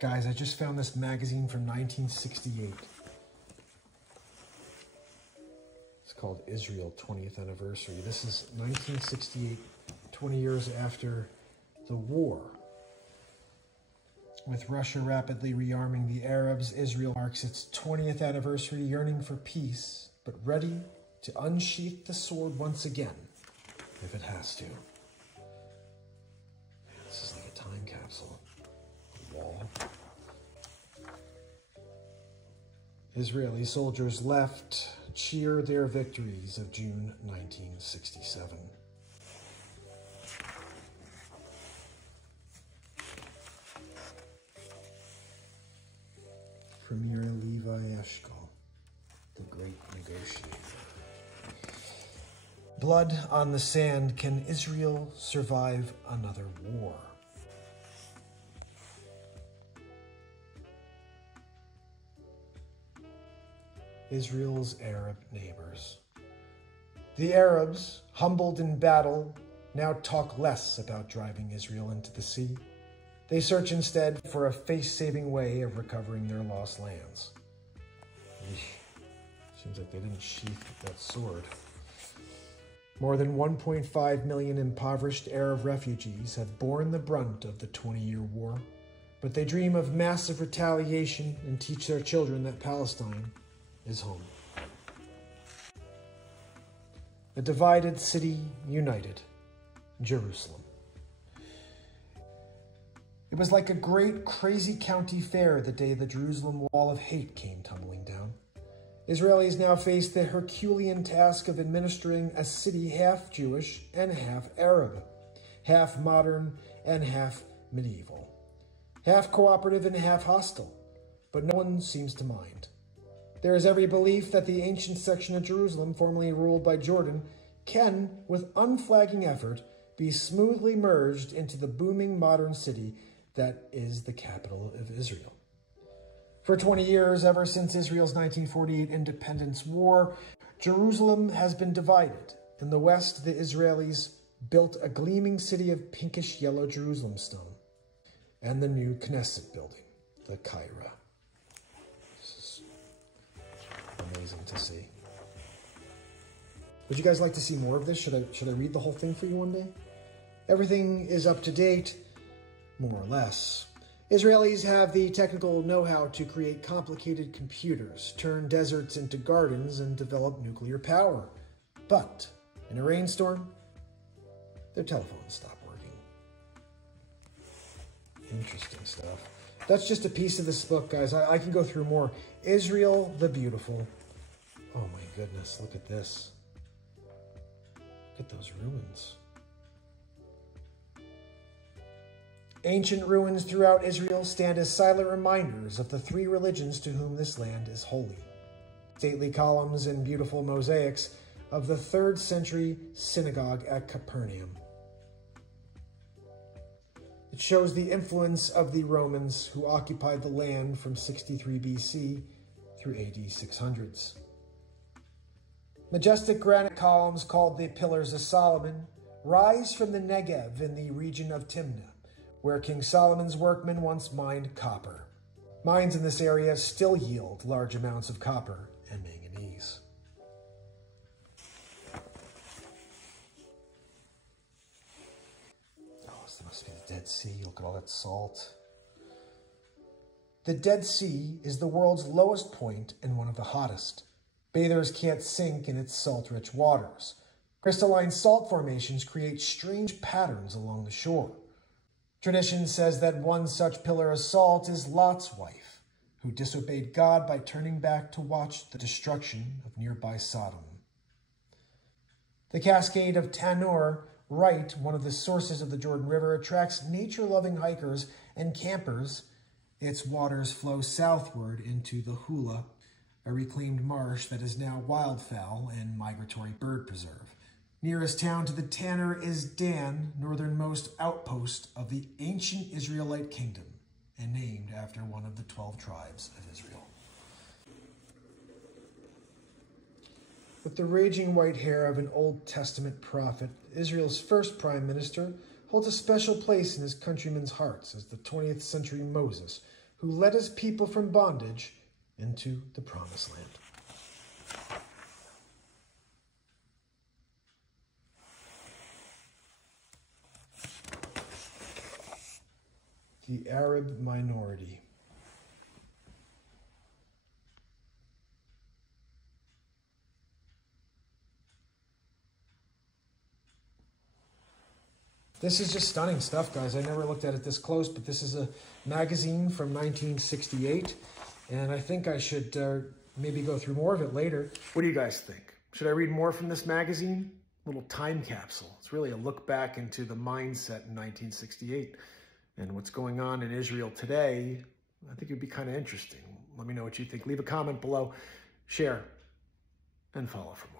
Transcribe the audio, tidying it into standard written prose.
Guys, I just found this magazine from 1968. It's called Israel 20th Anniversary. This is 1968, 20 years after the war. With Russia rapidly rearming the Arabs, Israel marks its 20th anniversary, yearning for peace, but ready to unsheath the sword once again, if it has to. This is like a time capsule. Wall. Israeli soldiers left cheer their victories of June 1967. Premier Levi Eshkol, the great negotiator. Blood on the sand. Can Israel survive another war? Israel's Arab neighbors. The Arabs, humbled in battle, now talk less about driving Israel into the sea. They search instead for a face-saving way of recovering their lost lands. Seems like they didn't sheath that sword. More than 1.5 million impoverished Arab refugees have borne the brunt of the 20-year war, but they dream of massive retaliation and teach their children that Palestine is home. A divided city united, Jerusalem. It was like a great crazy county fair the day the Jerusalem wall of hate came tumbling down. Israelis now face the Herculean task of administering a city half Jewish and half Arab, half modern and half medieval, half cooperative and half hostile, but no one seems to mind. There is every belief that the ancient section of Jerusalem, formerly ruled by Jordan, can, with unflagging effort, be smoothly merged into the booming modern city that is the capital of Israel. For 20 years, ever since Israel's 1948 independence war, Jerusalem has been divided. In the west, the Israelis built a gleaming city of pinkish yellow Jerusalem stone and the new Knesset building, the Cairo. Amazing to see. Would you guys like to see more of this? Should I read the whole thing for you one day? Everything is up to date, more or less. Israelis have the technical know-how to create complicated computers, turn deserts into gardens, and develop nuclear power. But in a rainstorm, their telephones stop working. Interesting stuff. That's just a piece of this book, guys. I can go through more. Israel the Beautiful. Oh my goodness, look at this. Look at those ruins. Ancient ruins throughout Israel stand as silent reminders of the three religions to whom this land is holy. Stately columns and beautiful mosaics of the 3rd century synagogue at Capernaum. It shows the influence of the Romans who occupied the land from 63 BC through AD 600s. Majestic granite columns called the Pillars of Solomon rise from the Negev in the region of Timnah, where King Solomon's workmen once mined copper. Mines in this area still yield large amounts of copper and manganese. Oh, this must be the Dead Sea. Look at all that salt. The Dead Sea is the world's lowest point and one of the hottest. Bathers can't sink in its salt-rich waters. Crystalline salt formations create strange patterns along the shore. Tradition says that one such pillar of salt is Lot's wife, who disobeyed God by turning back to watch the destruction of nearby Sodom. The cascade of Tanur, right, one of the sources of the Jordan River, attracts nature-loving hikers and campers. Its waters flow southward into the Hula, a reclaimed marsh that is now wildfowl and migratory bird preserve. Nearest town to the Tanur is Dan, northernmost outpost of the ancient Israelite kingdom, and named after one of the 12 tribes of Israel. With the raging white hair of an Old Testament prophet, Israel's first prime minister holds a special place in his countrymen's hearts as the 20th century Moses, who led his people from bondage into the promised land. The Arab minority. This is just stunning stuff, guys. I never looked at it this close, but this is a magazine from 1968, and I think I should maybe go through more of it later. What do you guys think? Should I read more from this magazine? Little time capsule. It's really a look back into the mindset in 1968 and what's going on in Israel today. I think it'd be kind of interesting. Let me know what you think. Leave a comment below, share, and follow for more.